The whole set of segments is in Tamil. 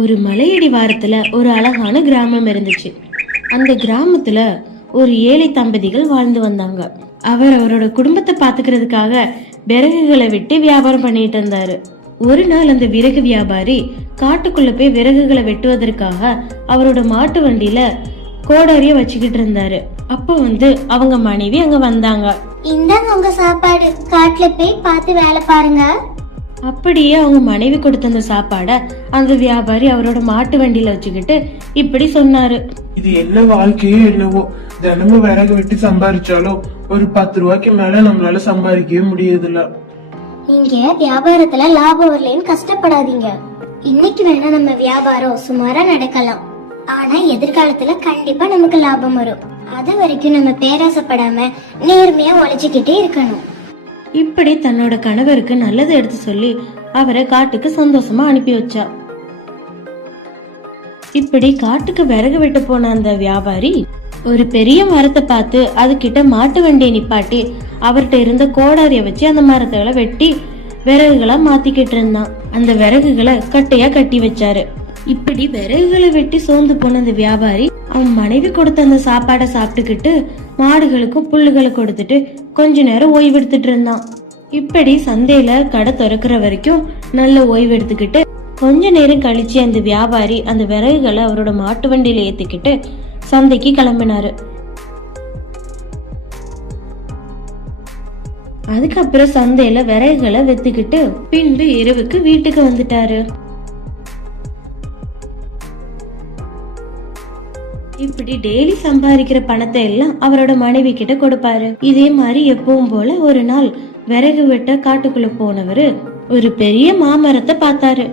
ஒரு மலையடி வாரத்துல ஒரு அழகான கிராமம் இருந்துச்சு. அந்த கிராமத்துல ஒரு ஏழை தம்பதிகள் வாழ்ந்து வந்தாங்க. அவர் அவரோட குடும்பத்தை பாத்துக்கிறதுக்காக விறகுகளை விட்டு வியாபாரம் பண்ணிட்டு இருந்தாரு. ஒரு நாள் அந்த விறகு வியாபாரி காட்டுக்குள்ள போய் விறகுகளை வெட்டுவதற்காக அவரோட மாட்டு வண்டியில கோடாரிய வச்சுக்கிட்டு இருந்தாரு. அப்ப அவங்க மனைவி அங்க வந்தாங்க. இந்தாங்க உங்க சாப்பாடு, காட்டுல போய் பார்த்து வேலை பாருங்க. அப்படியே அவங்க மனைவி கொடுத்த அந்த சாப்பாட அந்த வியாபாரி அவரோட மாட்டு வண்டியில வச்சுக்கிட்டு இப்படி சொன்னாரு. இது என்ன வாழ்க்கையோ என்னவோ, தினமும் விறகு வெட்டி சம்பாதிச்சாலும் ஒரு 10 ரூபாய்க்கு மேல நம்மளால சம்பாதிக்கவே முடியதில்ல. நீங்க வியாபாரத்துல லாபம் வரலன்னு கஷ்டப்படாதீங்க. இன்னைக்கு வேணா நம்ம வியாபாரம் சுமாரா நடக்கலாம், ஆனா எதிர்காலத்துல கண்டிப்பா நமக்கு லாபம் வரும். அது வரைக்கும் நம்ம பேராசப்படாம நேர்மையா உழைச்சுக்கிட்டே இருக்கணும். இப்படி தன்னோட கணவருக்கு நல்லது எடுத்து சொல்லி அவரை காட்டுக்கு சந்தோஷமா அனுப்பி வச்சா. இப்படி காட்டுக்கு விறகு வெட்ட போன அந்த வியாபாரி ஒரு பெரிய மரத்தை பார்த்து அது கிட்ட மாட்டு வண்டியை நிப்பாட்டி அவர்கிட்ட இருந்த கோடாரிய வச்சு அந்த மரத்தை வெட்டி விறகுகளா மாத்திக்கிட்டு இருந்தான். அந்த விறகுகளை கட்டையா கட்டி வச்சாரு. இப்படி விறகுகளை வெட்டி சோர்ந்து போன அந்த வியாபாரி அவன் மனைவி கொடுத்த அந்த சாப்பாடை சாப்பிட்டுக்கிட்டு மாடுகளுக்கும் புல்லுகளை கொடுத்துட்டு கொஞ்ச நேரம் ஓய்வு எடுத்துட்டு இருந்தான். இப்படி சந்தையில கடை திறக்கிற வரைக்கும் நல்ல ஓய்வு எடுத்துக்கிட்டு கொஞ்ச நேரம் கழிச்சு அந்த வியாபாரி அந்த விறகுகளை அவரோட மாட்டு வண்டியில ஏத்திக்கிட்டு சந்தைக்கு கிளம்பினாரு. அதுக்கப்புறம் சந்தையில விறகுகளை வெத்துக்கிட்டு பின்பு இரவுக்கு வீட்டுக்கு வந்துட்டாரு. இப்படி டெய்லி சம்பாதிக்கிற பணத்தை எல்லாம் அவரோட மனைவி கிட்ட கொடுப்பாரு. இதே மாதிரி எப்பவும் போல ஒரு நாள் விறகு வெட்ட காட்டுக்குள்ள போனவரு ஒரு பெரிய மாமரத்தை பார்த்தாரு.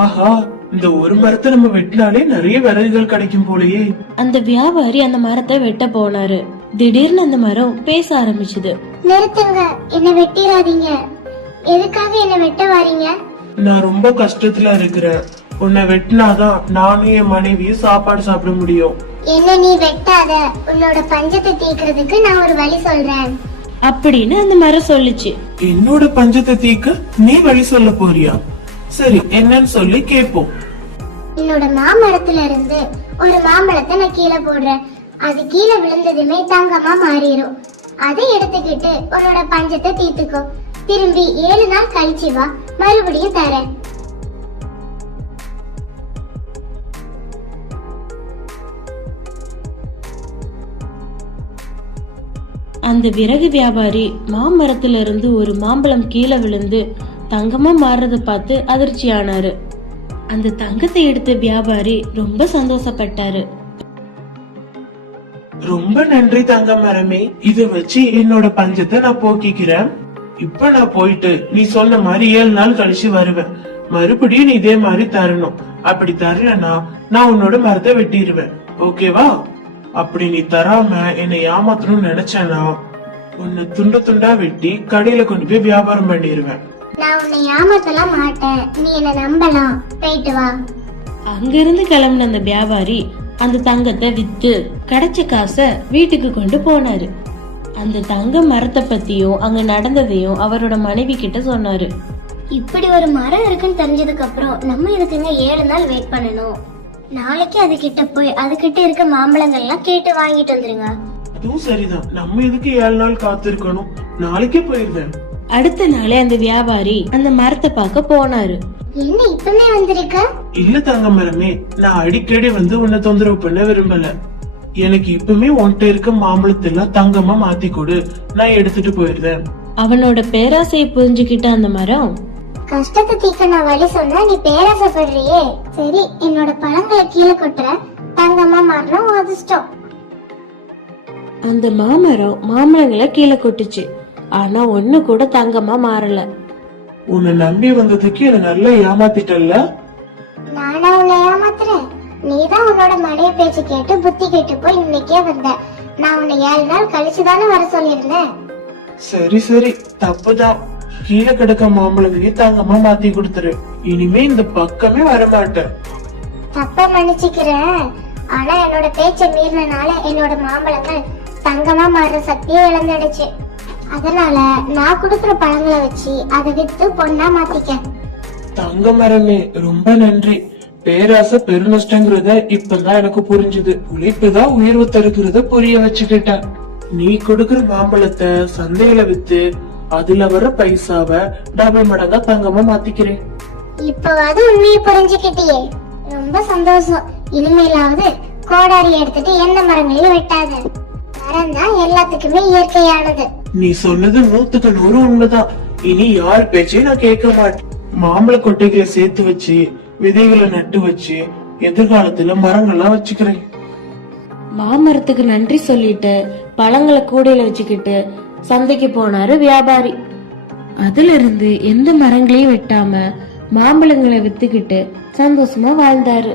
ஆஹா, இந்த ஒரு மரத்தை நம்ம வெட்டினாலே நிறைய விறகுகள் கிடைக்கும் போலயே. அந்த வியாபாரி அந்த மரத்தை வெட்ட போனாரு. திடீர்னு அந்த மரம் பேச ஆரம்பிச்சுது. நிறுத்துங்க, என்ன வெட்டிடாதீங்க. எதுக்காக என்ன வெட்ட வாரீங்க? நான் ரொம்ப கஷ்டத்துல இருக்கிறேன். உன்னை வெட்டினாதான் நானும் என் மனைவியும் சாப்பாடு சாப்பிட முடியும். என்ன நீ வெட்டாத, உன்னோட பஞ்சத்தை தீர்க்கிறதுக்கு நான் ஒரு வழி சொல்றேன் அப்படின்னு அந்த மரம் சொல்லுச்சு. என்னோட பஞ்சத்தை தீர்க்க நீ வழி சொல்ல போறியா? சரி, என்னன்னு சொல்லி கேட்போம். என்னோட மாமரத்துல இருந்து ஒரு மாம்பழத்தை நான் கீழே போடுறேன். அது கீழே விழுந்ததுமே தங்கமா மாறிடும். அதை எடுத்துக்கிட்டு உன்னோட பஞ்சத்தை தீர்த்துக்கோ. திரும்பி 7 நாள் கழிச்சு வா, மறுபடியும் தரேன். அந்த விறகு வியாபாரி மாமரத்துல இருந்து ஒரு மாம்பழம் கீழே விழுந்து தங்கமா மாறுறத பார்த்து அதிர்ச்சியானாரு. அந்த தங்கத்தை எடுத்த வியாபாரி ரொம்ப சந்தோஷப்பட்டாரு. ரொம்ப நன்றி தங்க மரமே, இத வச்சு என்னோட பஞ்சத்தை நான் போக்கிக்கிறேன். இப்ப நான் போயிட்டு நீ சொன்ன மாதிரி 7 நாள் கழிச்சு வருவேன். மறுபடியும் நீ இதே மாதிரி தரணும். அப்படி தரலன்னா நான் உன்னோட மரத்தை வெட்டிடுவேன். ஓகேவா? அப்படி நீ தராம என்னை ஏமாத்தணும்னு நினைச்சேன்னா உன்னை துண்டு துண்டா வெட்டி கடையில கொண்டு போய் வியாபாரம் பண்ணிடுவேன். நான் உன்னை ஏமாத்தலாம் மாட்டேன், நீ என்ன நம்பலாம். போயிட்டு வா. அங்கிருந்து கிளம்பின அந்த வியாபாரி அந்த தங்கத்தை வித்து கிடைச்ச காசை வீட்டுக்கு கொண்டு போனாரு. அந்த தங்க மரத்தை பத்தியும் அங்க நடந்ததையும் அவரோட மனைவி கிட்ட சொன்னாரு. இப்படி ஒரு மரம் இருக்குன்னு தெரிஞ்சதுக்கு அப்புறம் நம்ம இதுக்குங்க 7 நாள் வெயிட் பண்ணணும். நாளைக்கு அது கிட்ட போய் அது கிட்ட இருக்க மாம்பழங்கள் எல்லாம் கேட்டு வாங்கிட்டு வந்துருங்க. அதுவும் சரிதான், நம்ம எதுக்கு 7 நாள் காத்திருக்கணும்? நாளைக்கே போயிருவேன். அடுத்த நாளே அந்த வியாபாரி அந்த மரத்தை பார்க்க போனாரு. என்ன இப்பவே வந்திருக்க? இல்ல தங்க மரமே, நான் அடிக்கடி வந்து உன்னை தொந்தரவு பண்ண விரும்பல. எனக்கு இப்பவுமே உன்கிட்ட இருக்க மாம்பழத்தெல்லாம் தங்கமா மாத்தி கொடு, நான் எடுத்துட்டு போயிருந்தேன். அவனோட பேராசையை புரிஞ்சுக்கிட்ட அந்த மரம், கஷ்டத்தை தீக்க நான் வழி சொன்னா நீ பேராசைப்படுறியே. சரி, என்னோட பழங்களை கீழே கொட்டுற, தங்கமா மாறணும் அதிர்ஷ்டம். அந்த மாமரம் மாம்பழங்களை கீழே கொட்டுச்சு. ஆனா ஒண்ணு கூட தங்கமா மாறல. உன்னை நம்பி வந்ததுக்கு என்ன நல்லா ஏமாத்திட்டல்ல? நானா உன்னை ஏமாத்துறேன்? நீதான் உன்னோட மனைவி பேச்சு கேட்டு புத்தி கேட்டு போய் இன்னைக்கே வந்த. நான் உன்னை 7 நாள் கழிச்சுதானே வர சொல்லியிருந்தேன். சரி சரி, தப்புதான். கீழே கிடக்க மாம்பழங்களையும் தங்கமா மாத்தி கொடுத்துரு. இனிமே இந்த பக்கமே வரமாட்டேன். தப்ப மன்னிச்சுக்கிறேன். ஆனா என்னோட பேச்சை மீறினால என்னோட மாம்பழங்கள் தங்கமா மாறுற சக்தியை இழந்துடுச்சு. அதனால நான் கொடுக்குற பழங்களை வச்சு அதை வித்து பொண்ணா மாத்திக்க. தங்க மரமே ரொம்ப நன்றி. பேராசை பெருநஷ்டங்கிறத இப்பதான் எனக்கு புரிஞ்சுது. உழைப்புதான் உயர்வு தருகிறத புரிய வச்சுக்கிட்டேன். நீ கொடுக்கிற மாம்பழத்தை சந்தையில வித்து அதுல வர பைசாவை டபுள் மடங்கா தங்கமா மாத்திக்கிறேன். இப்பவாது உண்மையை புரிஞ்சுக்கிட்டியே, ரொம்ப சந்தோஷம். இனிமேலாவது கோடாரி எடுத்துட்டு எந்த மரங்களையும் வெட்டாத. மரம் தான் எல்லாத்துக்குமே இயற்கையானது. நீ சொன்னது 100க்கு 100 உண்மைதான். இனி யார் பேச்சையும் நான் கேட்க மாட்டேன். மாம்பழ கொட்டைகளை சேர்த்து வச்சு விதைகளை நட்டு வச்சு எதிர்காலத்துல மரங்கள்லாம் வச்சுக்கிறேன். மாமரத்துக்கு நன்றி சொல்லிட்டு பழங்களை கூடையில வச்சுக்கிட்டு சந்தைக்கு போனாரு வியாபாரி. அதுல இருந்து எந்த மரங்களையும் வெட்டாம மாம்பழங்களை வித்துக்கிட்டு சந்தோஷமா வாழ்ந்தாரு.